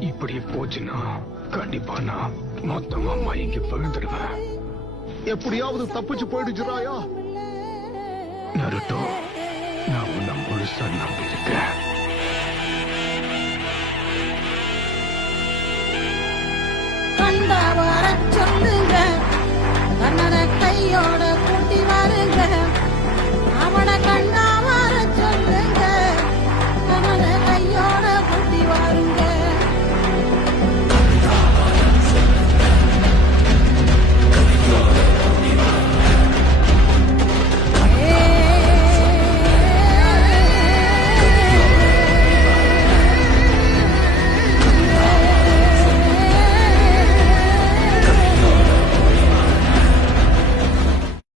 இப்படி போச்சுன்னா கண்டிப்பா நான் மொத்தமா மயங்கி விழுந்துடுவேன். எப்படியாவது தப்பிச்சு போயிடுச்சுராயா. நருட்டோ, நான் உன்னை முழுசா நம்பியிருக்கேன். கண்டா வர சொல்லுங்க கண்ணனை கையோட